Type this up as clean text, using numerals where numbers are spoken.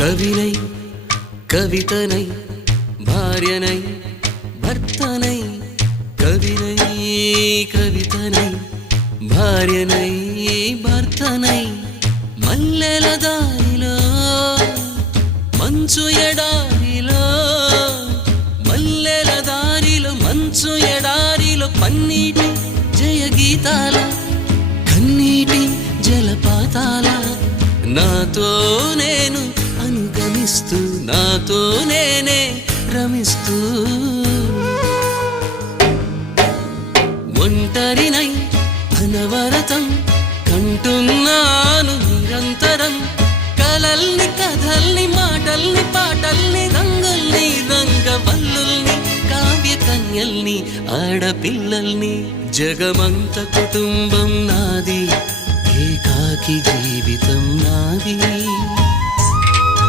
కవినై కవితనై భార్యనై భర్తనై కవినై కవితనై భార్యనై భర్తనై మల్లెల దారిలో మంచు ఎడారిలో మల్లెల దారిలో మంచు ఎడారిలో పన్నీటి జయగీతాల కన్నీటి జలపాతాల నాతో నేను అనుగమిస్తూ నాతో నేనే రమిస్తూ ఒంటరినై అనవరతం కంటున్నాను నిరంతరం కలల్ని కథల్ని మాటల్ని పాటల్ని రంగుల్ని రంగవల్లుల్ని కావ్య కన్యల్ని ఆడపిల్లల్ని జగమంత కుటుంబం నాది ఏకాకి జీవితం నాది